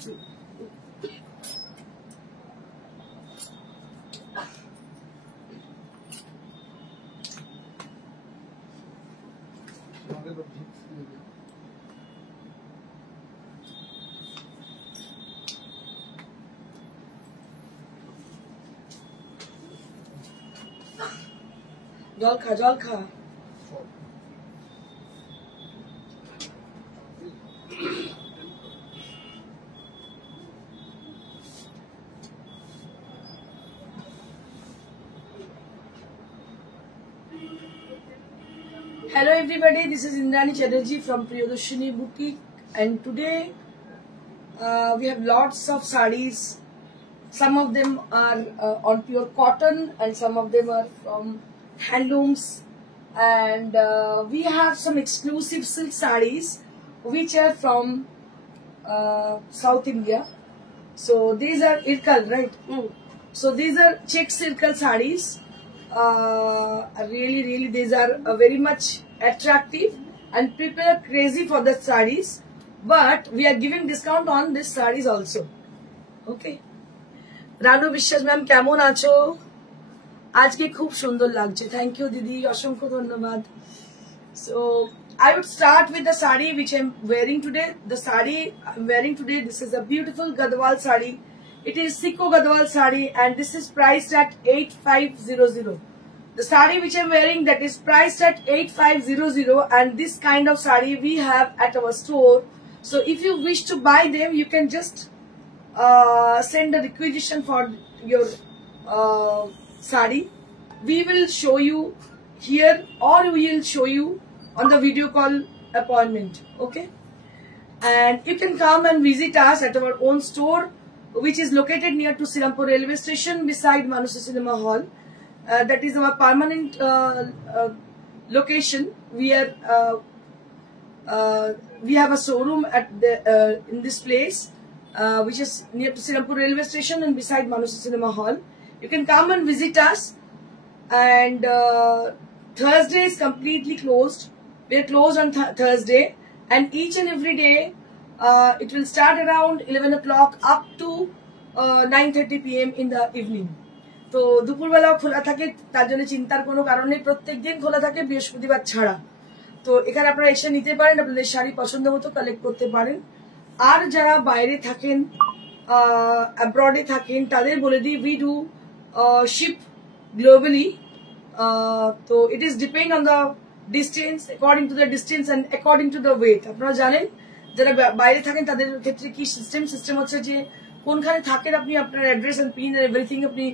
জল খা, জল খা। Hello everybody, this is Indrani Chatterjee from Priyadarshini Boutique, and today we have lots of sarees. Some of them are on pure cotton and some of them are from handlooms, and we have some exclusive silk sarees which are from South India. So these are Irkal, right? So these are check Irkal sarees. Really these are very much attractive, and people are crazy for the sarees, but we are giving discount on this sarees also. Okay. Ranu Vishwas ma'am, কেমন আছো? আজকে খুব সুন্দর লাগছে। Thank you দিদি, অসংখ্য ধন্যবাদ। So I would start with the saree which I'm wearing today. The saree I'm wearing today, this is a beautiful Gadwal saree. It is Sikko Gadwal saree, and this is priced at 8500. The saree which I'm wearing, that is priced at 8500, and this kind of saree we have at our store. So if you wish to buy them, you can just send a requisition for your saree. We will show you here, or we will show you on the video call appointment. Okay, and you can come and visit us at our own store, which is located near to Sirampur railway station beside Manusa Cinema Hall. That is our permanent location. We have a showroom at the in this place, which is near to Sirampur railway station and beside Manusa Cinema Hall. You can come and visit us. And Thursday is completely closed. We are closed on Thursday, and each and every day it will start around 11 o'clock up to 9:30 p.m. in the evening. তো দুপুরবেলাও খোলা থাকে, তার জন্য চিন্তার কোনো কারণ নেই। প্রত্যেকদিন খোলা থাকে বৃহস্পতিবার ছাড়া। তো এখানে আপনারা এসে নিতে পারেন, আপনাদের শাড়ি পছন্দ মতো কালেক্ট করতে পারেন। আর যারা বাইরে থাকেন, অ্যাব্রডে থাকেন, তাদের বলে দিই we do ship globally. So it is depend on the distance, according to the distance and according to the weight. আপনারা জানেন যারা বাইরে থাকেন তাদের ক্ষেত্রে কি সিস্টেম হচ্ছে যে কোনখানে থাকেন আপনি আপনার address and pin and everything আপনি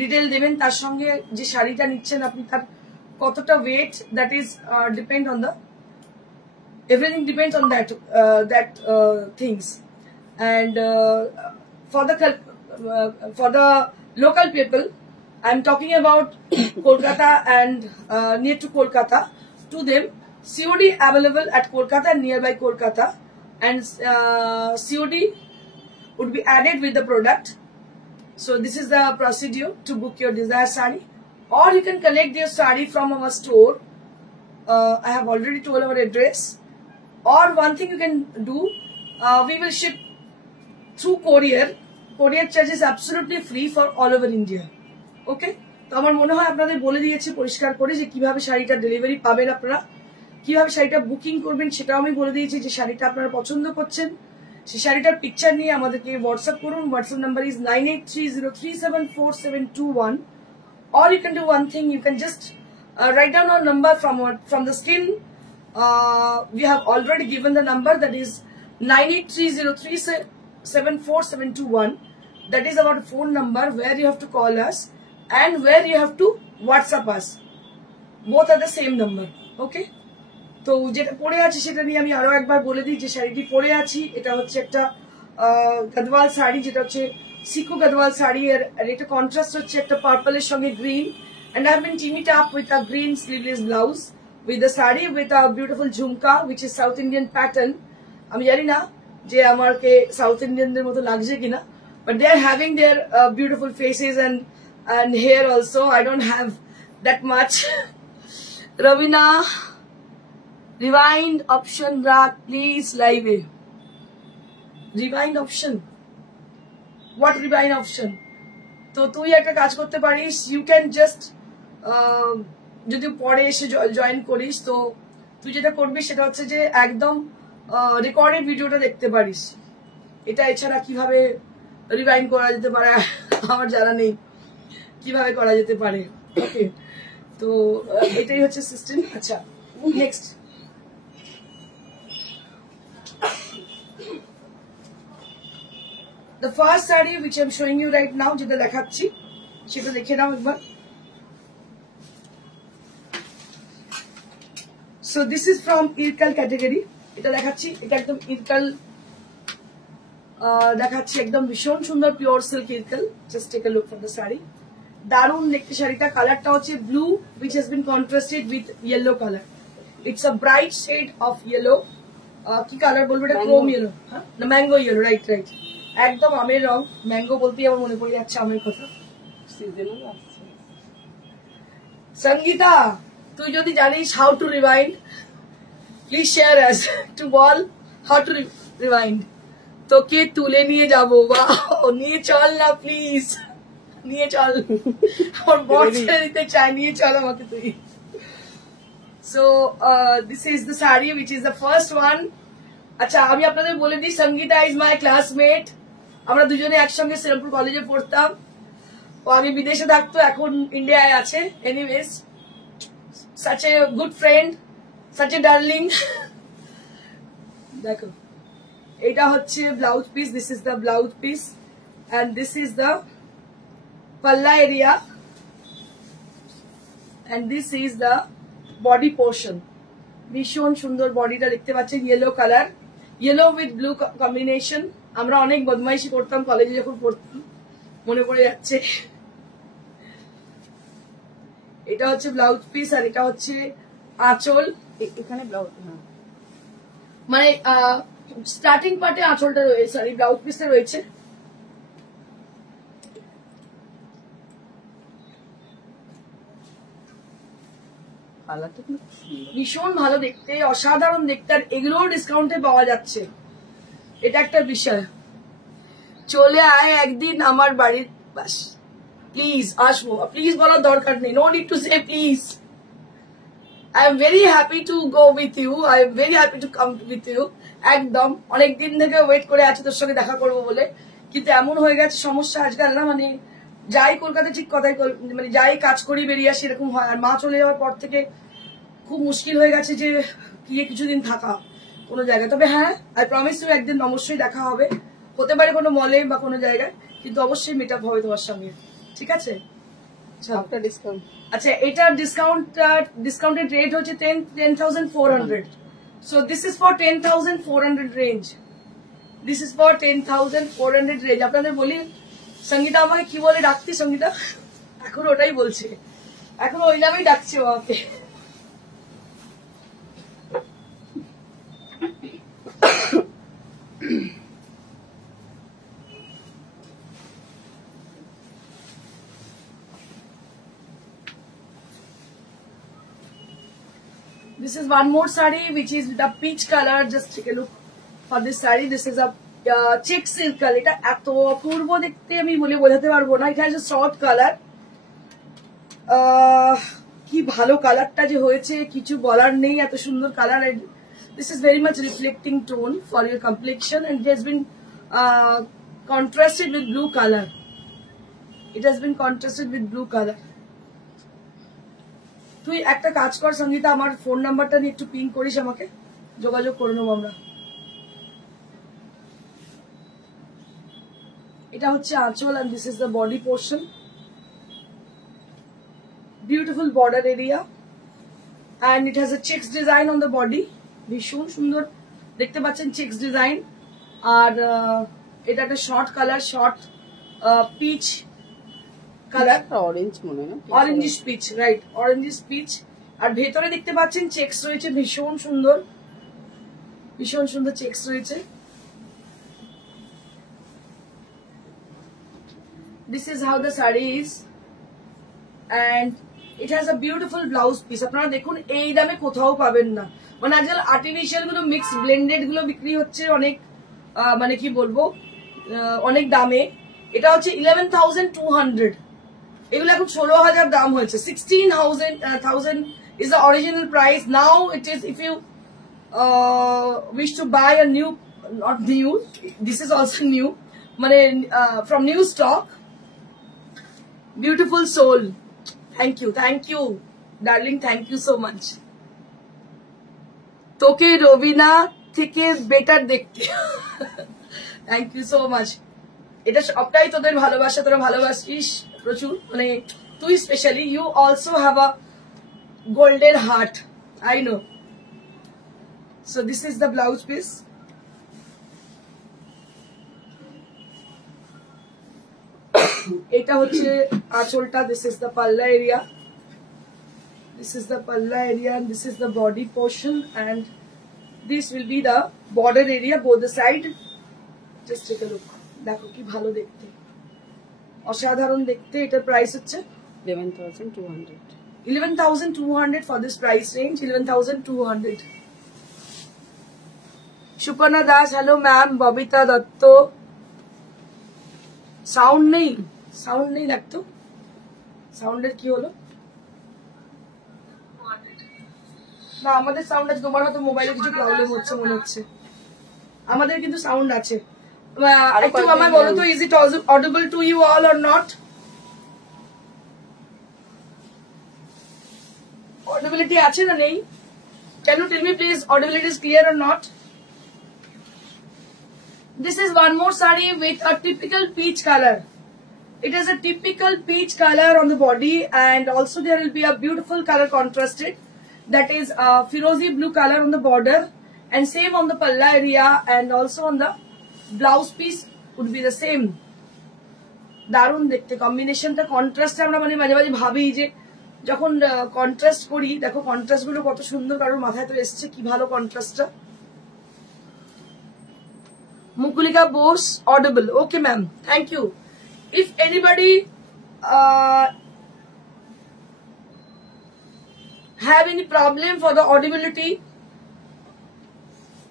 ডিটেইল দেবেন, তার সঙ্গে যে শাড়িটা নিচ্ছেন আপনি তার কতটা weight, that is depend on the everything depends on that things. And for the local people, I'm talking about Kolkata and near to Kolkata. To them, COD available at Kolkata and nearby Kolkata, and COD would be added with the product. So this is the procedure to book your desired saree, or you can collect your saree from our store. I have already told our address. Or one thing you can do, we will ship through courier. Courier charge is absolutely free for all over India. Okay? তো আমার মনে হয় আপনাদের বলে দিয়েছি পরিষ্কার করে যে কিভাবে শাড়িটা ডেলিভারি পাবেন, আপনারা কিভাবে শাড়িটা বুকিং করবেন সেটাও আমি বলে দিয়েছি। যে শাড়িটা আপনারা পছন্দ করছেন সেই শাড়িটার পিকচার নিয়ে আমাদেরকে হোয়াটসঅ্যাপ করুন। WhatsApp number is 9830374721. Or you can do one thing, you can just write down our number from the screen. We have already given the number, that is 9830374721. That is our phone number where you have to call us and where you have to WhatsApp us. Both are the same number. Okay? তো যেটা পরে আছে সেটা নিয়ে আমি আরো একবার বলে দিই। যে শাড়িটি পরে আছি এটা হচ্ছে একটা গদওয়াল শাড়ি, যেটা হচ্ছে সিকো গদওয়াল শাড়ি, আর এটা কন্ট্রাস্ট হচ্ছে একটা পার্পলের সঙ্গে green, and I have been teamed it up with a green sleeveless blouse with the saree with a beautiful jhumka which is South Indian pattern. আমি জানি না যে আমাকে সাউথ ইন্ডিয়ানদের মতো লাগছে কিনা, but they are having their beautiful faces and hair also. I don't have that much. Ravina, rewind option rack please live. Rewind option what rewind option? তো তুই একটা কাজ করতে পারিস, ইউ ক্যান জাস্ট যদি পরে এসে জয়েন করিস, তো তুই যেটা করবি সেটা হচ্ছে যে একদম রেকর্ডেড ভিডিওটা দেখতে পারিস। এটা এছাড়া কিভাবে রিভাইন্ড করা যেতে পারে আমার জানা নেই, কিভাবে করা যেতে পারে। ওকে, তো এটাই হচ্ছে সিস্টেম। আচ্ছা, next the first saree which I'm showing you right now, যেটা দেখাচ্ছি সেটা দেখে নাও একবার। So this is from Irkal category, এটা দেখাচ্ছি, এটা একদম ইরকাল দেখাচ্ছি, একদম ভীষণ সুন্দর pure silk Ilkal. Just take a look for the sari, দারুণ দেখতে শাড়িটা। কালারটা হচ্ছে blue which has been contrasted with yellow color. It's a bright shade of yellow. কি কালার বলবো এটা? ক্রোম ইয়েলো, হ্যাঁ না ম্যাঙ্গো ইয়েলো, রাইট রাইট, একদম আমের রং। ম্যাঙ্গো বলতেই আমার মনে পড়ে যাচ্ছে আমের কথা। সঙ্গীতা, তুই যদি জানিস how to rewind, please share us to ball how to rewind. তোকে তুলে নিয়ে যাবো, নিয়ে চল না প্লিজ, নিয়ে চল, আমার বর ছেড়ে দিতে চাই, নিয়ে চল আমাকে তুই। So this is the sari which is the first one. আচ্ছা, আমি আপনাদের বলে দিই, সঙ্গীতা ইজ মাই ক্লাসমেট, আমরা দুজনে একসঙ্গে শ্রীরামপুর কলেজে পড়তাম। ও আগে বিদেশে থাকতো, এখন ইন্ডিয়ায় আছে। Anyways, such a good friend, such a darling. দেখো, এটা হচ্ছে blouse piece, this is the blouse piece and this is the palla area and this is the body portion. ভীষণ সুন্দর বডিটা দেখতে পাচ্ছেন, yellow colour, yellow with blue combination. আমরা অনেক বদমাইশি করতাম কলেজে যখন পড়তাম, মনে পড়ে যাচ্ছে। এটা হচ্ছে ব্লাউজ পিস আর এটা হচ্ছে আঁচল। এখানে ব্লাউজ মানে স্টার্টিং পার্টে আঁচলটা রয়েছে, সরি ব্লাউজ পিসটা রয়েছে। ভীষণ ভালো দেখতে, অসাধারণ দেখতে, আর এগুলোও ডিসকাউন্টে পাওয়া যাচ্ছে, এটা একটা বিষয়। চলে আয় একদিন আমার বাড়ির, বাস প্লিজ আসবো, প্লিজ বলার দরকার নেই, no need to say please. I am very happy to go with you, I am very happy to come with you. একদম অনেকদিন থেকে ওয়েট করে আছি তোর সঙ্গে দেখা করবো বলে, কিন্তু এমন হয়ে গেছে সমস্যা আজকাল না, মানে যাই কলকাতা ঠিক কথাই, মানে যাই কাজ করি বেরিয়ে আসি এরকম হয়। আর মা চলে যাওয়ার পর থেকে খুব মুশকিল হয়ে গেছে যে গিয়ে কিছুদিন থাকা কোনো জায়গায়। তবে হ্যাঁ, আই প্রমিস ইউ একদিন অবশ্যই দেখা হবে, হতে পারে কোনো মলে বা কোনো জায়গায়, কিন্তু অবশ্যই মিট আপ হবে তোমার সঙ্গে, ঠিক আছে? আচ্ছা, এটার ডিসকাউন্টেড রেট হচ্ছে 10,400. So this is for 10,400 range, this is for 10,400 রেঞ্জ। আপনাদের বলি, সঙ্গীতা আমাকে কি বলে ডাকতি? সঙ্গীতা এখন ওটাই বলছে, এখন ওই নামেই ডাকছে আমাকে। This is one more saree which is with a peach color. Just take a look for this saree. This is a check silk color. এটা এত অপূর্ব দেখতে আমি বলে বোঝাতে পারবো না। এটা হচ্ছে সফট কালার, কি ভালো কালারটা যে হয়েছে কিছু বলার নেই, এত সুন্দর colour. This is very much reflecting tone for your complexion and it has been contrasted with blue color. It has been contrasted with blue color. তুই একটা কাজ কর সঙ্গীতা, আমার ফোন নাম্বারটা নিয়ে একটু পিং করিস, আমাকে যোগাযোগ করে নেবো আমরা। এটা হচ্ছে আঁচল and this is the body portion. Beautiful border area and it has a checks design on the body. ভীষণ সুন্দর দেখতে পাচ্ছেন চেক্স ডিজাইন। আর এটা একটা shot colour, shot peach colour, orange মনে হয়, orangish peach, right, orangish peach. আর ভেতরে দেখতে পাচ্ছেন চেক্স রয়েছে, ভীষণ সুন্দর, ভীষণ সুন্দর চেক্স রয়েছে। This is how the saree is and it has a beautiful blouse piece. আপনারা দেখুন, এই দামে কোথাও পাবেন না। মানে আজকাল আর্টিফিশিয়াল গুলো, মিক্স ব্লেন্ডেড গুলো বিক্রি হচ্ছে অনেক, মানে কি বলবো, অনেক দামে। এটা হচ্ছে 11,200, এগুলো এখন 16,000 দাম হয়েছে। 16,000 is the original price. Now it is, if you wish to buy a new, not new, this is also new, মানে from new stock. Beautiful soul, thank you darling, thank you so much. তোকে রবিনা থেকে বেটার দেখতে thank you so much. এটা সবটাই তোদের ভালোবাসা, তোরা ভালোবাসিস প্রচুর, মানে তুই specially, you also have a golden heart, I know. So this is the blouse piece. এটা হচ্ছে আঁচলটা, this is the palla area, this is the palla area, and this is the body portion, and this will be the border area both the side. Just take a look, দেখো কি ভালো দেখতে, অসাধারণ দেখতে। এটার প্রাইস হচ্ছে 11,200. 11,200 for this price range, 11,200. Shupana Das, hello ma'am. Babita Datto, sound নেই লাগতো, সাউন্ডের কি হলো? না আমাদের সাউন্ড আছে, তোমার হয়তো মোবাইলে কিছু প্রবলেম হচ্ছে মনে হচ্ছে, আমাদের কিন্তু সাউন্ড আছে। একটু আমায় বলো তো, is it audible to you all or not? Audibility আছে না নেই? Can you tell me please, audibility is clear or not? This is one more saree with a typical peach color. It is a typical peach color on the body, and also there will be a beautiful color contrasted, that is a Firozi blue color on the border, and same on the palla area, and also on the blouse piece would be the same. দারুণ দেখতে কম্বিনেশনটা, কন্ট্রাস্ট আমরা মানে মাঝে মাঝে ভাবি যে যখন কন্ট্রাস্ট করি, দেখো কন্ট্রাস্ট গুলো কত সুন্দর, কারোর মাথায় তো এসছে কি ভালো কন্ট্রাস্টটা। Mukulika Bose, audible. Okay ma'am, thank you. If anybody have any problem for the audibility,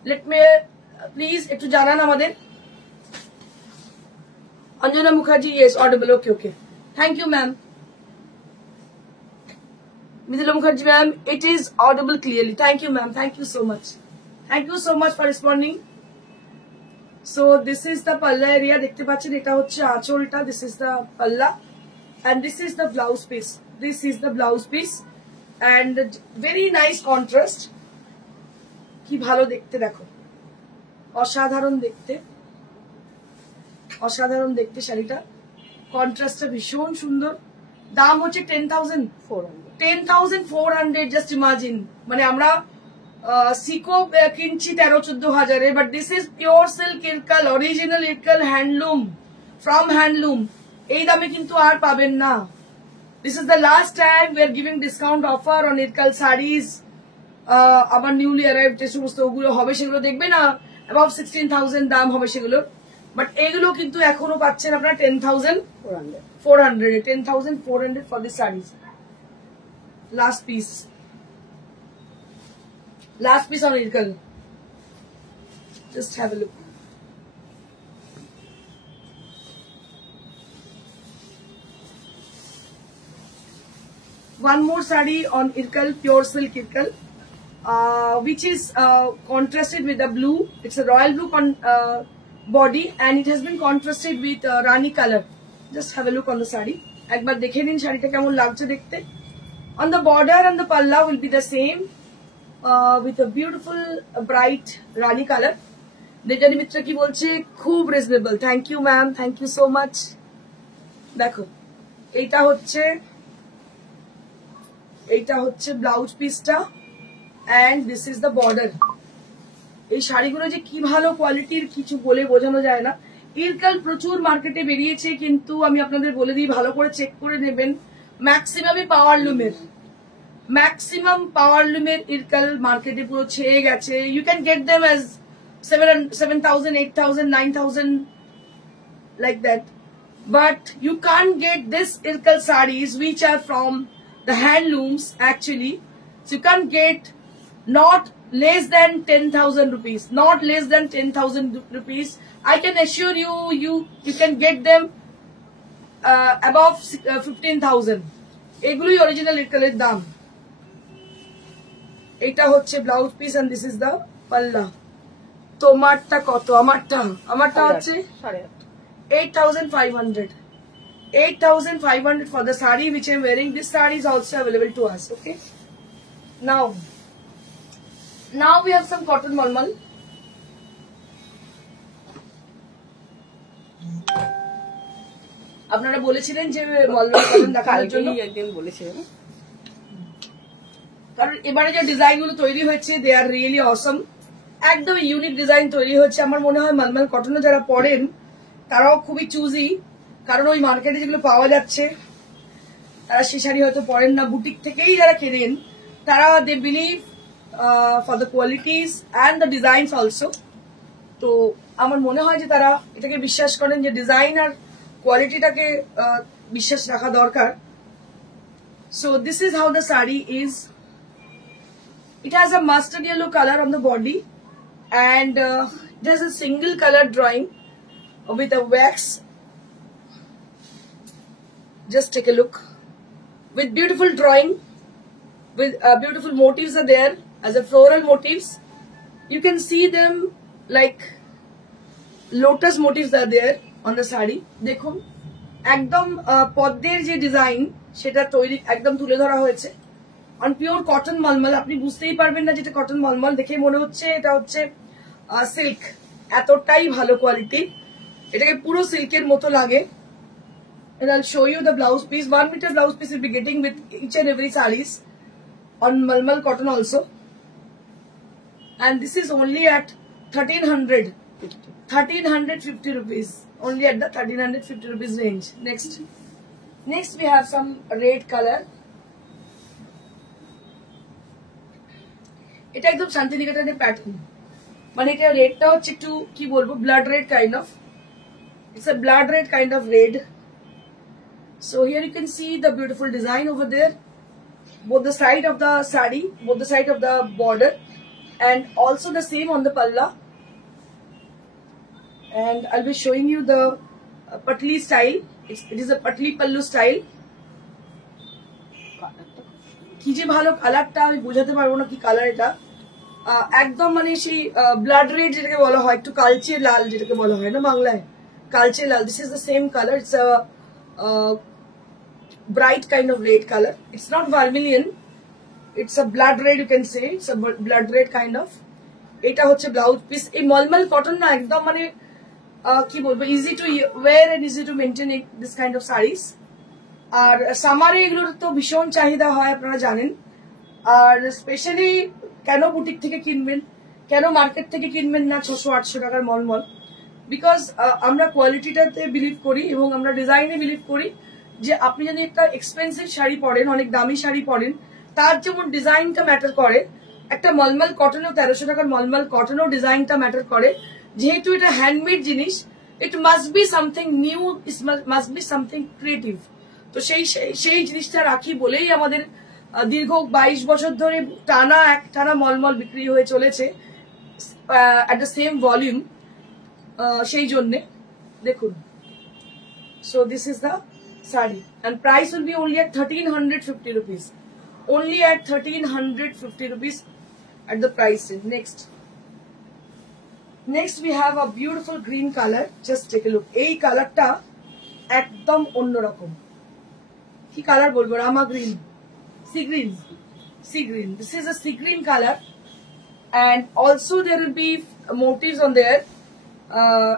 let me please ekটু জানান আমাদের। Anjana Mukherjee, yes, audible. Okay, thank you ma'am. Midila Mukherjee ma'am, it is audible clearly. Thank you ma'am, thank you so much, thank you so much for responding. So this is the palla area, দেখতে পাচ্ছেন, এটা হচ্ছে আঁচলটা, this is the palla, and this is the blouse piece, this is the blouse piece, and very nice contrast, কি ভালো দেখতে, দেখো অসাধারণ দেখতে, অসাধারণ দেখতে শাড়িটা, কন্ট্রাস্টটা ভীষণ সুন্দর। দাম হচ্ছে 10,400, জাস্ট ইমাজিন, মানে আমরা সিকো কিনছি 13-14 but this is pure silk Ilkal, original Ilkal, handloom, from handloom, এই দামে কিন্তু আর পাবেন না। This is the last time we are giving discount offer on Ilkal saris. আবার নিউলি অ্যারাইভ যে সমস্ত ওগুলো হবে সেগুলো দেখবে না, অ্যাবাউট 16,000 দাম হবে সেগুলো, বাট এগুলো কিন্তু এখনো পাচ্ছেন আপনারা 10,400, 10,400 for this saris. Last piece, last piece on Irkal. Just have a look. One more saree on Irkal, pure silk Irkal, which is contrasted with the blue. It's a royal blue body, and it has been contrasted with Rani color. Just have a look on the saree. একবার দেখে নিন শাড়িটা কেমন লাগছে দেখতে। On the border and the palla will be the same. With a beautiful bright Rani color. Dejani Mitra ki bolche khub reasonable. Thank you ma'am, thank you so much. দেখো এইটা হচ্ছে ব্লাউজ পিসটা, and this is the border. এই শাড়িগুলো যে কি ভালো কোয়ালিটির কিছু বলে বোঝানো যায় না। ইরকাল প্রচুর মার্কেটে বেরিয়েছে, কিন্তু আমি আপনাদের বলে দিই ভালো করে চেক করে নেবেন, ম্যাক্সিমামই পাওয়ার লুমের ইরকাল মার্কেটে পুরো ছেয়ে গেছে। You can get them as 7,000, 8,000, 9,000 like that, but you can't get this Irkal sarees which are from the handlooms actually. So you can't get not less than 10,000 rupees, not less than 10,000 rupees. I can assure you, you can get them above 15,000 এগুলোই অরিজিনাল রিটেলের দাম এটা হচ্ছে blouse piece and this is the পাল্লা তোমারটা কত আমারটা হচ্ছে 8,500 8,500 for the saree which I am wearing. This saree is also available to us. Okay. Now we have some cotton malmal. আপনারা বলেছিলেন যে মলমল কটন দেখানোর জন্য একদিন বলেছিলেন কারণ এবারে যে ডিজাইন গুলো তৈরি হয়েছে দে আর রিয়েলি অসম একদম ইউনিক ডিজাইন তৈরি হচ্ছে আমার মনে হয় মলমল কটনে যারা পড়েন তারাও খুবই চুজি কারণ ওই মার্কেটে যেগুলো পাওয়া যাচ্ছে তারা সেই শাড়ি হয়তো পরেন না বুটিক থেকেই যারা কেনেন তারা they believe for the qualities and the designs also তো আমার মনে হয় যে তারা এটাকে বিশ্বাস করেন যে ডিজাইন আর কোয়ালিটিটাকে বিশ্বাস রাখা দরকার so this is how the sari is it has a mustard yellow color on the body and it has a single color drawing with a wax. Just take a look with beautiful drawing with beautiful motifs are there as a floral motifs you can see them like lotus motifs are there on the sari dekhun ekdom podder je design seta toiri ekdom tule dhora hoyeche on pure cotton malmal apni bujhtei parben na jeta cotton malmal dekhe mone hocche eta hocche silk etotai bhalo quality etake puro silker moto lage. And I'll show you the blouse piece. 1 meter blouse piece you'll be getting with each and every sarees on malmal cotton also. And this is only at 1350 rupees. Only at the 1350 rupees range. Next we have some red color. এটা একদম শান্তিনিকেতনের প্যাটার্ন মানে এটা রেডটা হচ্ছে একটু কি বলবো blood red kind of it's a blood red kind of red so here you can see the beautiful design over there both the side of the sari both the side of the border and also the same on the palla and I'll be showing you the patli style it is a patli pallu style কি যে ভালো কালারটা আমি বোঝাতে পারবো না কি কালার এটা একদম মানে সেই ব্লাড রেড যেটাকে বলা হয় একটু কালচে লাল যেটাকে বলা হয় না বাংলায় কালচে লাল this is the same colour it's a bright kind of red color it's not vermilion it's a blood red you can say it's a blood red kind of এটা হচ্ছে ব্লাউজ পিস এই মলমল কটন না একদম মানে কি বলবো easy to wear and easy to maintain this kind of saris আর সামারে এগুলোর তো ভীষণ চাহিদা হয় আপনারা জানেন আর স্পেশালি কেন বুটিক থেকে কিনবেন কেন মার্কেট থেকে কিনবেন না 600-800 টাকার মলমল বিকজ আমরা কোয়ালিটিটাতে বিলিভ করি এবং আমরা ডিজাইনে বিলিভ করি যে আপনি যদি একটা এক্সপেন্সিভ শাড়ি পরেন অনেক দামি শাড়ি পরেন তার যেমন ডিজাইনটা ম্যাটার করে একটা মলমল কটনও 1300 টাকার মলমল কটনও ডিজাইনটা ম্যাটার করে যেহেতু এটা হ্যান্ডমেড জিনিস it must be something new must be something creative তো সেই জিনিসটা রাখি বলেই আমাদের দীর্ঘ 22 বছর ধরে টানা মলমল বিক্রি হয়ে চলেছে at the same volume সেই জন্য দেখুন so this is the sari and price will be only at 1350 rupees only at 1350 rupees at the price next we have a beautiful green color just take a look ei color ta ekdom onno rokom ki color bolbo rama green sea green this is a sea green color and also there will be motifs on there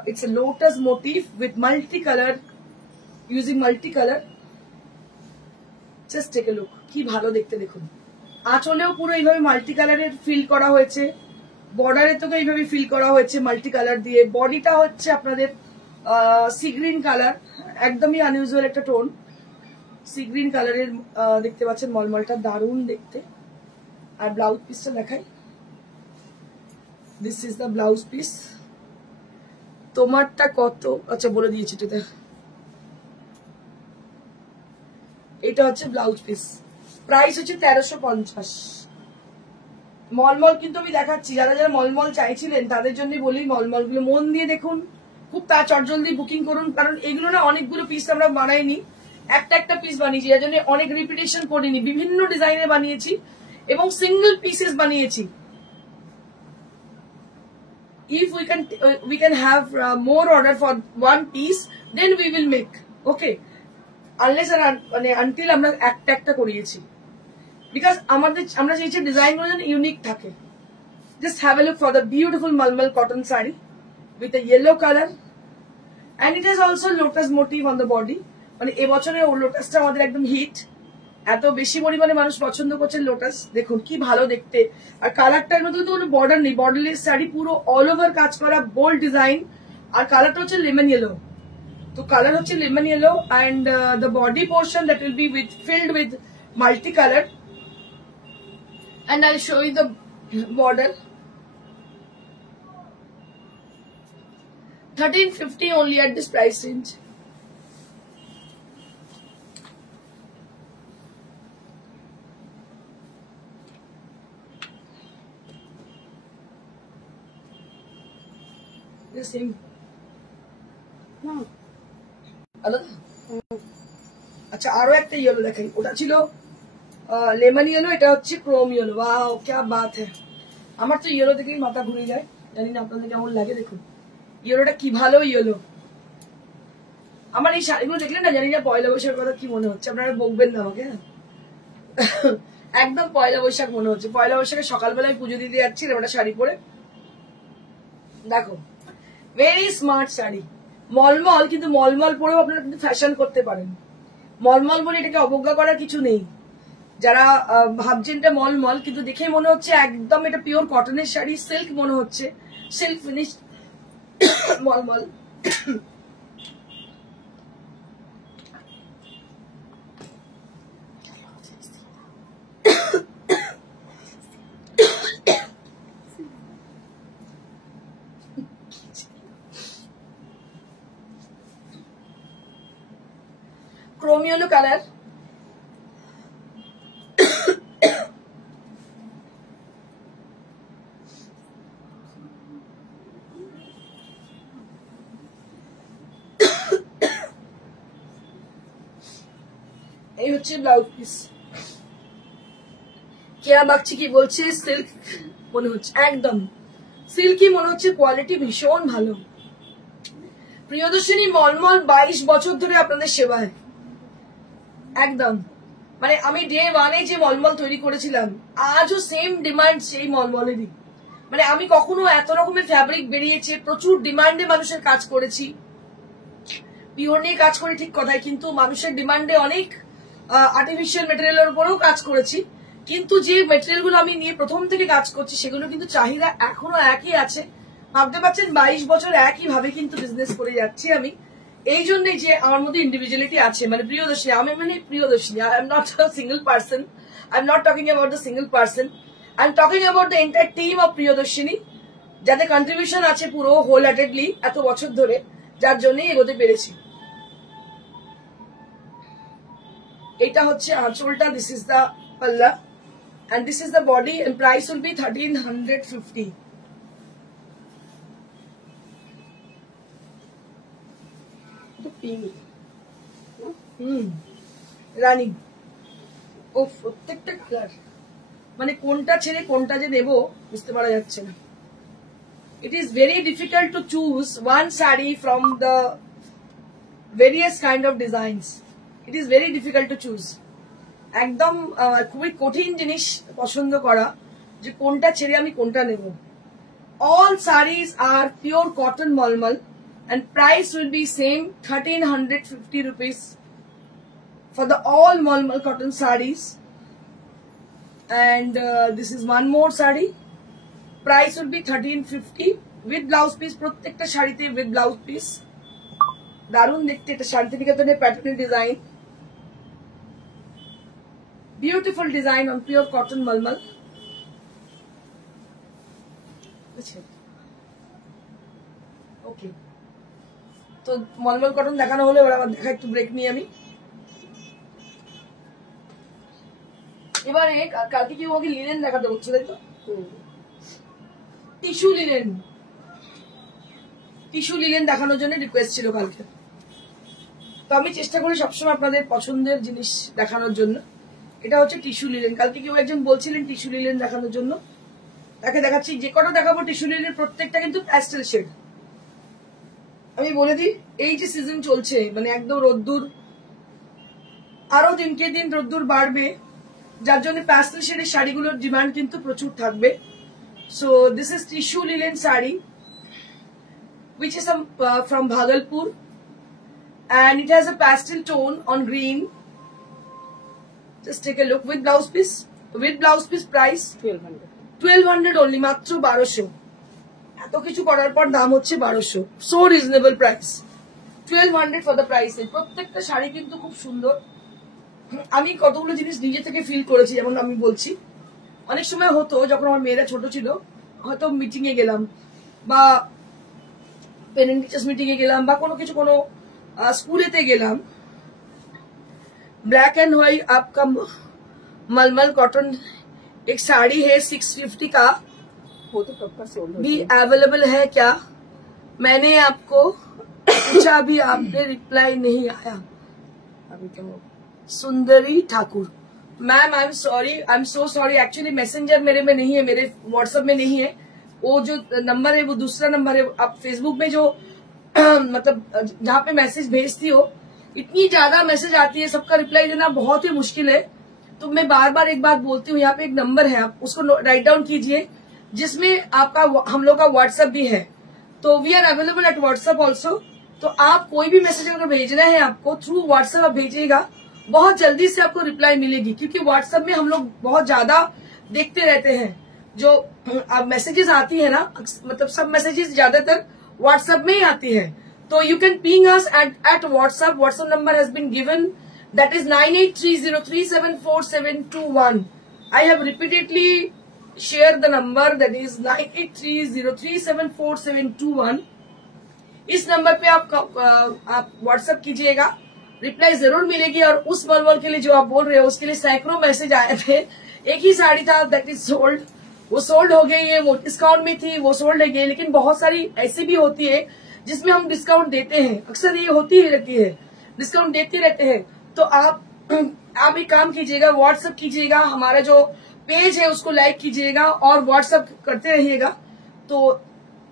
it's a lotus motif with multicolor using multicolor just take a look কি ভালো দেখতে দেখুন আঁচলেও পুরো এইভাবে মাল্টি কালারের ফিল করা হয়েছে বর্ডারে তো এইভাবে ফিল করা হয়েছে মাল্টি কালার দিয়ে বডিটা হচ্ছে আপনাদের সি গ্রিন কালার একদমই আনইউজুয়াল একটা টোন সি গ্রিন কালারের দেখতে পাচ্ছেন মলমলটা দারুণ দেখতে আর ব্লাউজ পিসটা দেখাই this is the blouse piece তোমারটা কত আচ্ছা বলে দিয়েছি এটাতে এটা হচ্ছে ব্লাউজ পিস প্রাইস হচ্ছে 1350 মলমল কিন্তু আমি দেখাচ্ছি যারা যারা মলমল চাইছিলেন তাদের জন্য বলি মলমল গুলো মন দিয়ে দেখুন খুব চটজলদি বুকিং করুন, কারণ এগুলো না অনেকগুলো পিস আমরা বানাইনি, একটা পিস বানিয়েছি, যার জন্য অনেক রিপিটেশন করিনি, বিভিন্ন ডিজাইনে বানিয়েছি এবং সিঙ্গেল পিসেস বানিয়েছি। If we can have more order for one piece, then we will make. Okay, unless until আমরা একটা করিয়েছি, because আমরা চাইছি ডিজাইন গুলো যেন ইউনিক থাকে। Just have a look for the beautiful Malmal cotton saree with a yellow color, and it has also lotus motif on the body. মানে এবছরে লোটাসটা আমাদের একদম হিট, এত বেশি পরিমাণে মানুষ পছন্দ করছেন লোটাস। দেখুন কি ভালো দেখতে, আর কালারটার মধ্যে তো কোনো বর্ডার নেই, বর্ডারলেস শাড়ি, পুরো অল ওভার কাজ করা, বোল্ড ডিজাইন, আর কালারটা হচ্ছে লেমন ইয়েলো। তো কালার হচ্ছে lemon yellow, and the body portion that will be filled with multi colour, and I show you the border. 1350 only at this price range. The same. No. আলাদা? আচ্ছা, আরো একটা ইয়েলো দেখাই, ওটা ছিল লেমন ইয়েলো, এটা হচ্ছে ক্রোম ইয়েলো। ওয়াও क्या बात है, আমার তো ইয়েলো দেখেই মাথা ঘুরে যায়, জানি না আপনাদের কেমন লাগে। দেখুন ইয়েলোটা কি ভালো ইয়েলো। আমার এই শাড়িগুলো দেখলে না, জানি না পয়লা বৈশাখের কথা কি মনে হচ্ছে, আপনারা বকবেন না আমাকে। একদম পয়লা বৈশাখ মনে হচ্ছে, পয়লা বৈশাখে সকালবেলায় পুজো দিতে যাচ্ছি একটা শাড়ি পরে। দেখো ভেরি স্মার্ট শাড়ি, মলমল, কিন্তু মলমল পরেও আপনারা কিন্তু ফ্যাশন করতে পারেন। মলমল বলে এটাকে অবজ্ঞা করার কিছু নেই। যারা ভাবছেন এটা মলমল, কিন্তু দেখে মনে হচ্ছে একদম এটা পিওর কটনের শাড়ি, সিল্ক মনে হচ্ছে, silk finish mulmul. Chrome yellow colour, এই হচ্ছে ব্লাউজ পিস। কেয়া বাগচি কি বলছে, সিল্ক মনে হচ্ছে, একদম সিল্কি মনে হচ্ছে, কোয়ালিটি ভীষণ ভালো। প্রিয়দর্শিনী মলমল 22 বছর ধরে আপনাদের সেবায়, একদম মানে আমি ডে ওয়ানে যে মলমল তৈরি করেছিলাম, আজও সেম ডিমান্ড সেই মলমলেরই। মানে আমি কখনো এত রকমের ফ্যাব্রিক বেরিয়েছে, প্রচুর ডিমান্ডে মানুষের কাজ করেছি, পিওর নিয়ে কাজ করি ঠিক কথাই, কিন্তু মানুষের ডিমান্ডে অনেক আর্টিফিশিয়াল মেটেরিয়ালের উপরেও কাজ করেছি। কিন্তু যে মেটেরিয়াল গুলো আমি নিয়ে প্রথম থেকে কাজ করছি, সেগুলো কিন্তু চাহিদা এখনো একই আছে। ভাবতে পারছেন 22 বছর একই ভাবে কিন্তু বিজনেস করে যাচ্ছি আমি। এই জন্যই যে আমার মধ্যে ইন্ডিভিজুয়ালিটি আছে, মানে প্রিয়দর্শিনী, আমি মানে Priyadarshini. I am not a single person, I am not talking about the single person, I am talking about the entire team of Priyadarshini, যাদের কন্ট্রিবিউশন আছে পুরো হোল হার্টেডলি এত বছর ধরে, যার জন্যই এগোতে পেরেছি। এটা হচ্ছে আঁচলটা, দিস ইজ দ্য পাল্লা, and this is the body, and price will be 1350. The pink. রানী, ও প্রত্যেকটা কালার, মানে কোনটা ছেড়ে কোনটা যে নেব বুঝতে পারা যাচ্ছে না। It is very difficult to choose one saree from the various kind of designs. It is very difficult to choose. একদম খুবই কঠিন জিনিস পছন্দ করা, যে কোনটা ছেড়ে আমি কোনটা নেব। All sarees are pure cotton malmal, and price will be same 1350 rupees for the all malmal cotton sarees. And this is one more saree. Price will be 1350 with blouse piece. প্রত্যেকটা শাড়িতে with blouse piece। দারুণ দেখতে, এটা শান্তিনিকেতনের প্যাটার্নের design, beautiful design on pure cotton malmal. Okay, তো মলমল কটন দেখানো হলো, এবার আবার দেখা একটু ব্রেক নিয়ে আমি। এবারে কালকে কি ওকে লিনেন দেখাতে বলছো, তাই তো? টিস্যু লিনেন, টিস্যু লিলেন দেখানোর জন্য রিকোয়েস্ট ছিল কালকে। তো আমি চেষ্টা করি সবসময় আপনাদের পছন্দের জিনিস দেখানোর জন্য। এটা হচ্ছে টিস্যু লিলেন। কালকে কেউ একজন বলছিলেন টিস্যু লিলেন দেখানোর জন্য, তাকে দেখাচ্ছি। যে কটা দেখাবো টিস্যু লিলেনের প্রত্যেকটা কিন্তু প্যাস্টেল শেড। আমি বলে দিই, এই যে সিজন চলছে, মানে একদম রোদ্দুর, আরো দিনকে দিন রোদ্দুর বাড়বে, যার জন্য প্যাস্টেল শেডের শাড়িগুলোর ডিমান্ড কিন্তু প্রচুর থাকবে। So this is tissue linen sari which is from Bhagalpur, and it has a pastel tone on green. Just take a look with blouse piece. With blouse piece price 1200 only, মাত্র 1200। এত কিছু করার পর দাম হচ্ছে 1200। So reasonable price, 1200 for the price. প্রত্যেকটা শাড়ি কিন্তু খুব সুন্দর। আমি কতগুলো জিনিস নিজে থেকে ফিল করেছি। যেমন আমি বলছি, অনেক সময় হতো যখন আমার মেয়েরা ছোট ছিল, হয়তো মিটিং এ গেলাম বা पेरेंट टीचर्स मीटिंग ए गेलाम बा कोनो किछु कोनो स्कूलेते गेलाम, ब्लैक एंड व्हाइट आपका मलमल कॉटन एक साड़ी है 650 का, वो तो कब का सोल्ड भी अवेलेबल है क्या? मैंने आपको पूछा, अभी आपने रिप्लाई नहीं आया। अभी तो सुंदरी Thakur ma'am, I am so sorry. Actually messenger मेरे में नहीं है, मेरे व्हाट्सएप में नहीं है। वो जो नंबर है वो दूसरा नंबर है। आप फेसबुक में जो मतलब जहाँ पे मैसेज भेजती हो, इतनी ज्यादा मैसेज आती है, सबका रिप्लाई देना बहुत ही मुश्किल है। तो मैं बार बार एक बात बोलती हूँ, यहाँ पे एक नंबर है, आप उसको राइट डाउन कीजिए, जिसमें आपका हम लोग का व्हाट्सएप भी है। तो we are available at WhatsApp also. तो आप कोई भी मैसेज अगर भेजना है आपको, थ्रू व्हाट्सएप आप भेजिएगा, बहुत जल्दी से आपको रिप्लाई मिलेगी। क्योंकि व्हाट्सएप में हम लोग बहुत ज्यादा देखते रहते हैं। जो मैसेजेस आती है ना, मतलब सब मैसेजेस ज्यादातर व्हाट्सएप में ही आती है। तो you can ping us at WhatsApp. WhatsApp number has been given, that is 9830374721। I have repeatedly share the number, that is 9830374721। इस नंबर पे आप व्हाट्सएप कीजिएगा, रिप्लाई जरूर मिलेगी। और उस मलमल के लिए जो आप बोल रहे हो, उसके लिए सैकड़ों मैसेज आए थे। एक ही साड़ी था, दैट इज सोल्ड, वो सोल्ड हो गई है। वो डिस्काउंट में थी, वो सोल्ड हो गई। लेकिन बहुत सारी ऐसी भी होती है जिसमें हम डिस्काउंट देते हैं, अक्सर ये होती ही रहती है, डिस्काउंट देते रहते हैं। तो आप एक काम कीजिएगा, व्हाट्सएप कीजिएगा, हमारा जो पेज है उसको लाइक कीजिएगा और व्हाट्सएप करते रहिएगा। तो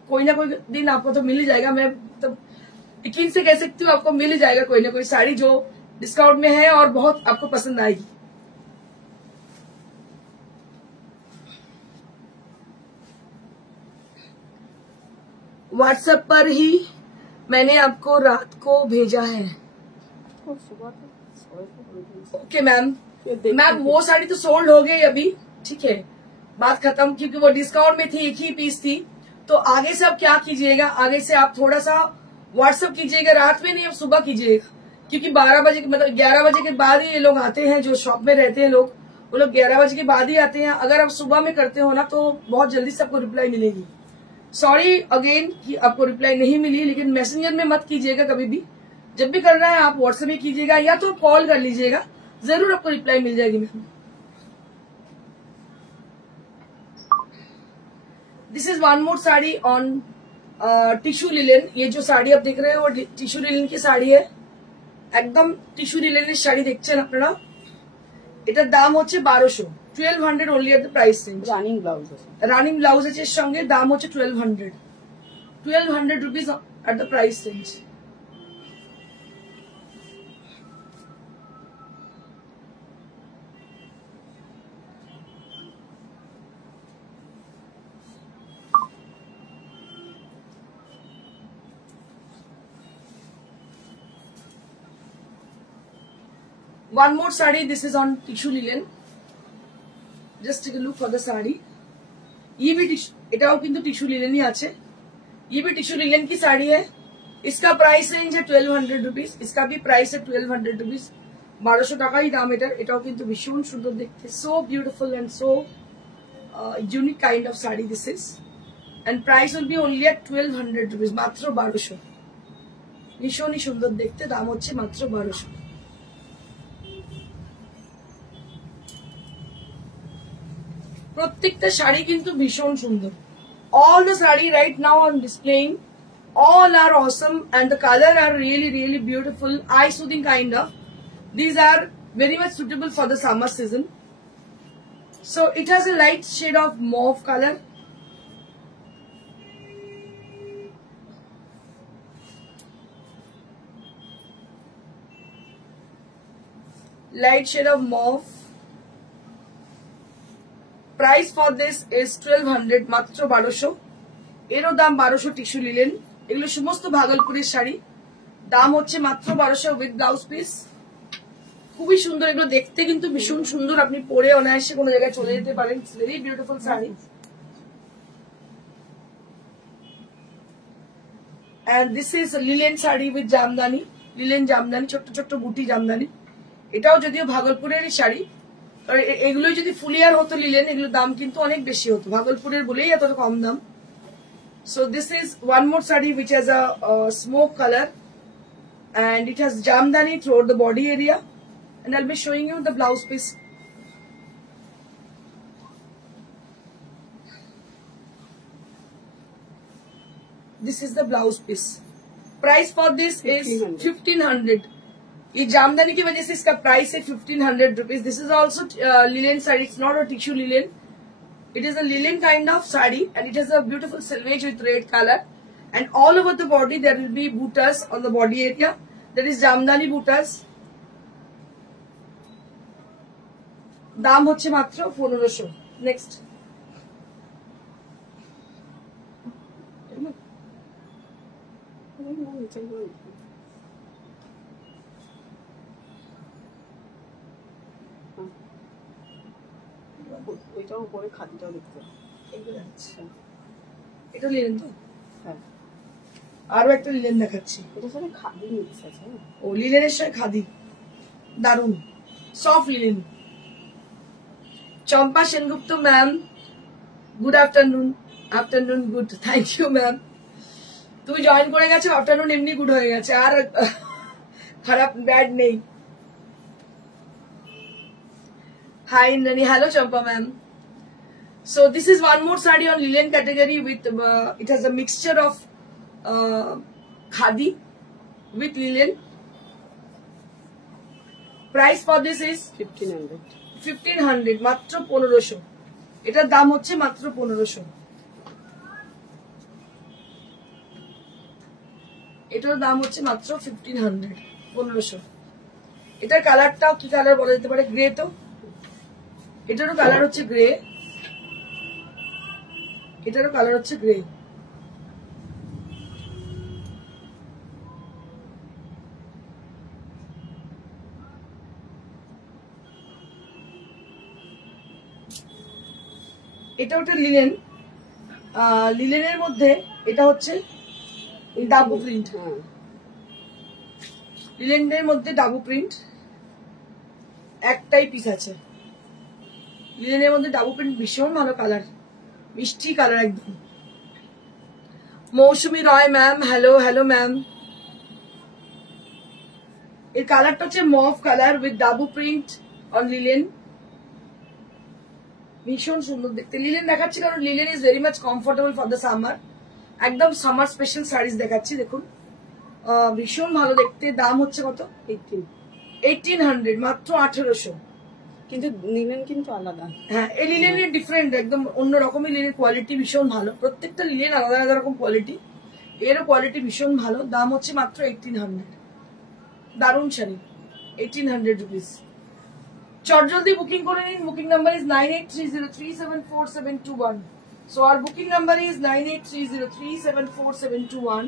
कोई ना कोई दिन आपको तो मिल ही जाएगा। मैं तो यकीन से कह सकती हूँ, आपको मिल ही जाएगा कोई ना कोई साड़ी जो डिस्काउंट में है और बहुत आपको पसंद आएगी। व्हाट्सएप पर ही मैंने आपको रात को भेजा है। ओके मैम, मैम वो साड़ी तो सोल्ड हो गई अभी, ठीक है, बात खत्म। क्योंकि वो डिस्काउंट में थी, एक ही पीस थी। तो आगे से आप क्या कीजिएगा, आगे से आप थोड़ा सा व्हाट्सएप कीजिएगा, रात में नहीं, आप सुबह कीजिएगा। क्योंकि 12 बजे मतलब 11 बजे के बाद ही ये लोग आते हैं, जो शॉप में रहते हैं लोग, वो लोग 11 बजे के बाद ही आते हैं। अगर आप सुबह में करते हो ना, तो बहुत जल्दी से आपको रिप्लाई मिलेगी। सॉरी अगेन कि आपको रिप्लाई नहीं मिली, लेकिन मैसेंजर में मत कीजिएगा कभी भी। जब भी करना है आप व्हाट्सएप में कीजिएगा, या तो कॉल कर लीजिएगा, जरूर आपको रिप्लाई मिल जाएगी। Ma'am, this is one more sari on tissue linen. ये जो साड़ी आप देख रहे हो वो टिश्यू लिलेन की साड़ी है, একদম টিস্যু লিলেনের শাড়ি দেখছেন আপনারা। এটার দাম হচ্ছে 1200, 1200 only at the price range। Running blouse আছে, রানিং ব্লাউজ আছে সঙ্গে, দাম হচ্ছে 1200 rupees at the price range। One more saree, this is on tissue linen। Just take a look for the saree। ये भी एटाओ किंतु टिश्यू लिलेन ही आछे। ये भी टिश्यू लिलेन की साड़ी है। इसका प्राइस रेंज है 1200 रुपीज। इसका भी प्राइस है 1200 रुपीज, 1200 টাকা ही दाम एटार। एटाओ किंतु भीषण सुंदर देखते, so beautiful and so unique kind of sari this is. And price will be only at 1200 rupees, मात्र 1200। भीषण ही सुंदर देखते, दाम होच्छे मात्र 1200। প্রত্যেকটা শাড়ি কিন্তু ভীষণ সুন্দর। All the sari right now I am displaying all are awesome and the color are really beautiful, eye soothing kind of. These are very much suitable for the summer season. So it has a light shade of mauve color. Light shade of mauve. Price for this is 1200, মাত্র 1200। এরও দাম 1200 tissue linen. এগুলো সমস্ত ভাগলপুরের শাড়ি, দাম হচ্ছে মাত্র 1200 with blouse piece. খুবই সুন্দর, এগুলো দেখতে কিন্তু ভীষণ সুন্দর, আপনি পরে অনায়াসে কোনো জায়গায় চলে যেতে পারেন। It's very beautiful sari. And this is linen sari উইথ জামদানি, লিলেন জামদানি, ছোট্ট ছোট্ট বুটি জামদানি। এটাও যদিও ভাগলপুরেরই শাড়ি, এগুলোই যদি ফুলিয়ার হতো লিলেন, এগুলোর দাম কিন্তু অনেক বেশি হতো, ভাগলপুরের বলেই এতটা কম দাম। So this is one more sari which has a smoke color and it has jamdani throughout the body area, and I'll be showing you the blouse piece. This is the blouse piece. Price for this is 1500. ये जामदानी की वजह से इसका प्राइस है 1500 rupees. This is also linen saree. It's not a tissue linen. It is a linen kind of sari and it has a beautiful selvage with red color. And all over the body there will be buttas on the body area. There is jamdani buttas. দাম হচ্ছে মাত্র 1500। নেক্সট ওইটার উপরে খাদিটাও দেখতে এটা লিলেন তো? হ্যাঁ, আরো একটা লিলেন দেখাচ্ছি। এটার সাথে খাদি মিক্স আছে। ও লিলেনের সাথে খাদি, দারুন soft linen. Champa Sengupta ma'am, good afternoon. Afternoon good, thank you ma'am. তুমি জয়েন করে গেছো, আফটারনুন এমনি গুড হয়ে গেছে, আর খারাপ ব্যাড নেই। Hi Nani, hello Champa ma'am. So this is one more sari on linen category with it has a mixture of khadi with linen. Price for this is 1500. 1500, মাত্র 1500। এটার দাম হচ্ছে মাত্র 1500। এটার দাম হচ্ছে মাত্র 1500, 1500। এটার কালারটাও কি কালার বলা যেতে পারে? গ্রে তো? এটারও কালার হচ্ছে গ্রে, এটারও কালার হচ্ছে গ্রে। এটা ওটা লিলেন, লিলেনের মধ্যে এটা হচ্ছে ডাবু প্রিন্ট, লিলেনের মধ্যে ডাবু প্রিন্ট একটাই পিস আছে। লিলেনের মধ্যে ডাবু প্রিন্ট, ভীষণ ভালো কালার, মিষ্টি কালার একদম। মৌসুমী রয় ম্যাম, হ্যালো হ্যালো ম্যাম। এর কালারটা হচ্ছে mauve colour with dabu print on linen, ভীষণ সুন্দর দেখতে। লিলেন দেখাচ্ছি কারণ linen is very much comfortable for the summer, একদম সামার স্পেশাল শাড়িজ দেখাচ্ছি। দেখুন ভীষণ ভালো দেখতে। দাম হচ্ছে কত? 1800, মাত্র 1800। কিন্তু লিনেন কিন্তু আলাদা। হ্যাঁ, এই লিনেনের ডিফারেন্ট, একদম অন্য রকমের লিনের কোয়ালিটি ভীষণ ভালো। প্রত্যেকটা লিনেন আলাদা আলাদা রকম কোয়ালিটি, এরও কোয়ালিটি ভীষণ ভালো। দাম হচ্ছে মাত্র 1800। দারুণ শাড়ি, 1800 রুপিস। চটজলদি বুকিং করে নিন। Booking number is 9830374721। So our booking number is 9830374721,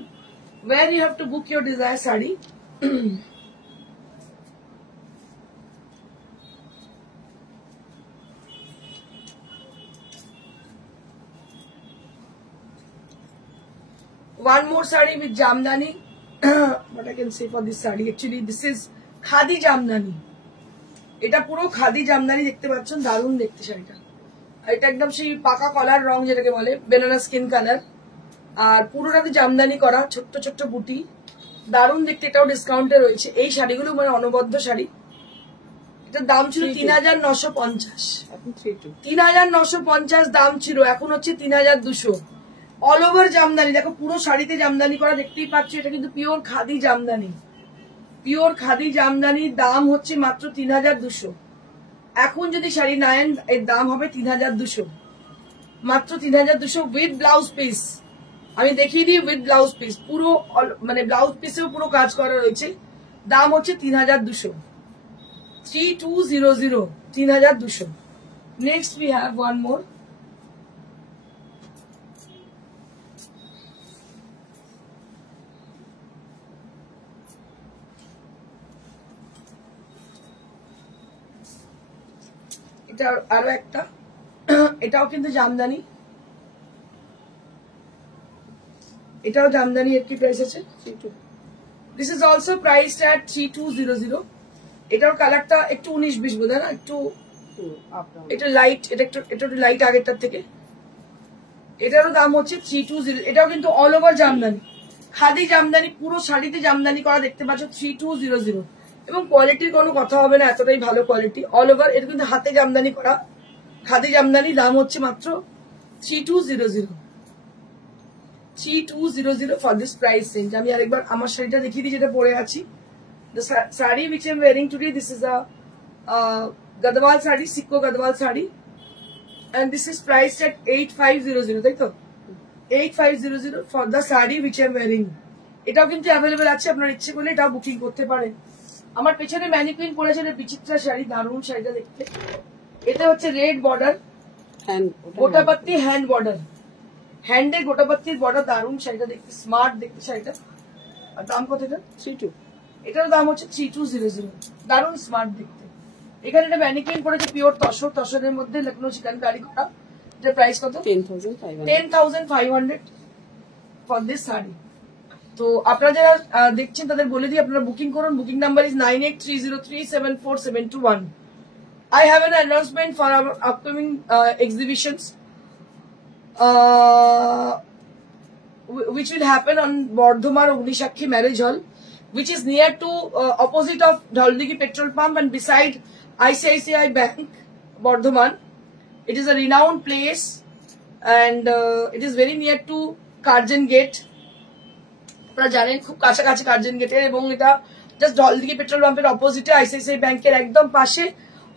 where you have to book your desired saree. One more saree with jamdani. What I can say for this saree, actually this is khadi jamdani. এটা পুরো খাদি জামদানি দেখতে পাচ্ছেন, দারুণ দেখতে শাড়িটা। এটা একদম সেই পাকা কলার রং যেটাকে বলে, বেনানা স্কিন কালার, আর পুরোটাতে জামদানি করা, ছোট্ট ছোট্ট বুটি, দারুণ দেখতে। এটাও ডিসকাউন্টে রয়েছে। এই শাড়িগুলো মানে অনবদ্য শাড়ি। এটার দাম ছিল 3950, 3950 দাম ছিল, এখন হচ্ছে 3200। অল ওভার জামদানি, দেখো পুরো শাড়িতে জামদানি করা দেখতেই পাচ্ছ, এটা কিন্তু পিওর খাদি জামদানি, পিওর খাদি জামদানি। দাম হচ্ছে মাত্র 3200। এখন যদি শাড়ি নেন এর দাম হবে 3200, মাত্র 3200 উইথ ব্লাউজ পিস। আমি দেখিয়ে দিই উইথ ব্লাউজ পিস, পুরো মানে ব্লাউজ পিসেও পুরো কাজ করা রয়েছে। দাম হচ্ছে 3200, 3200, 3200। Next we have one more. এটা আরো একটা, এটাও কিন্তু জামদানি, এটাও জামদানি। এর কি প্রাইস আছে? 32। দিস ইজ অলসো প্রাইসড এট 3200। এটার কালারটা একটু 19-20 বোধ হয় না, একটু এটা লাইট, এটা একটু লাইট আগেরটার থেকে। এটারও দাম হচ্ছে 320। এটাও কিন্তু অল ওভার জামদানি, খাদি জামদানি, পুরো শাড়িতে জামদানি করা দেখতে পাচ্ছ, 3200। এবং কোয়ালিটির কোনো কথা হবে না, এতটাই ভালো কোয়ালিটি। অল ওভার এটা কিন্তু হাতে জামদানি করা খাদি জামদানি। দাম হচ্ছে মাত্র 3200, 3200 ফর দিস প্রাইস রেঞ্জ। আমি আরেকবার আমার শাড়িটা দেখিয়ে দিই যেটা পরে আছি। The saree which I am wearing today, this is a Gadwal saree, Sikko Gadwal saree, and this is priced at 8500, তাই তো? 8500 for the saree which I am wearing. এটাও কিন্তু অ্যাভেলেবেল আছে, আপনার ইচ্ছে করলে এটাও বুকিং করতে পারেন। আমার পেছনে ম্যানিকুইন পরেছে, বিচিত্রা শাড়ি, দারুণ শাড়িটা দেখতে। এটা হচ্ছে red border, gotapatti hand border, হ্যান্ডে গোটাপাত্তির বর্ডার, দারুণ শাড়িটা দেখতে, স্মার্ট দেখতে শাড়িটা। আর দাম কত এটা? 32। এটার দাম হচ্ছে 3200, দারুণ স্মার্ট দেখতে। এখানে একটা ম্যানিকুইন পড়েছে পিওর তসর, তসরের মধ্যে লখনৌ চিকনকারি করা। এটার প্রাইস কত? 10,500 ফর দিস শাড়ি। তো আপনারা যারা দেখছেন তাদের বলে দিই, আপনারা বুকিং করুন। Booking number is 9830374721। I have an announcement for our upcoming exhibitions, which will happen on Bardhamar Ognishakhi Marriage Hall, which is near to opposite of Dholdigi petrol pump and beside ICICI Bank, Bardhaman. It is a renowned place and it is very near to Karjan Gate. আপনারা জানেন খুব কাছাকাছি কার্জন গেটের, এবং এটা জাস্ট ঢলদিঘি পেট্রোল পাম্পের অপোজিটে আইসিআইসিআই ব্যাংকের একদম পাশে।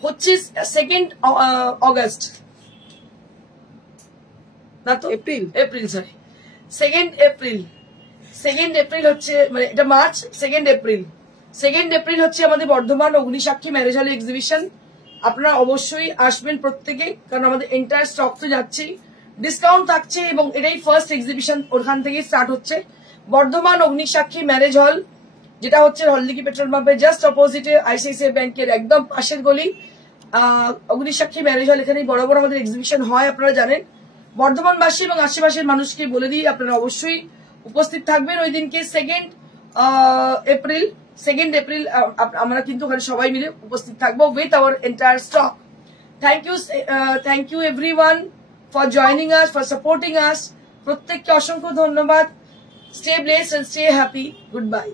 হচ্ছে 2nd অগস্ট, না তো এপ্রিল সরি 2nd এপ্রিল হচ্ছে, মানে এটা মার্চ, 2nd এপ্রিল হচ্ছে আমাদের বর্ধমান অগ্নিসাক্ষী ম্যারেজ হল এক্সিবিশন। আপনারা অবশ্যই আসবেন প্রত্যেকে, কারণ আমাদের এন্টায়ার স্টক তো যাচ্ছেই, ডিসকাউন্ট থাকছে, এবং এটাই ফার্স্ট এক্সিবিশন, ওখান থেকেই স্টার্ট হচ্ছে। বর্ধমান অগ্নিসাক্ষী ম্যারেজ হল, যেটা হচ্ছে হলদিঘি পেট্রোল পাম্পের জাস্ট অপোজিটে আইসিআইসিআই ব্যাংকের একদম পাশের গলি। অগ্নিসাক্ষী ম্যারেজ হল, এখানে বড় বড় আমাদের এক্সিবিশন হয়, আপনারা জানেন। বর্ধমানবাসী এবং আশেপাশের মানুষকে বলে দিই, আপনারা অবশ্যই উপস্থিত থাকবেন ওই দিনকে। 2nd এপ্রিল আমরা কিন্তু ওখানে সবাই মিলে উপস্থিত থাকবো with our entire stock. Thank you everyone for joining us, for supporting us. প্রত্যেককে অসংখ্য ধন্যবাদ। Stay blessed and stay happy. Goodbye.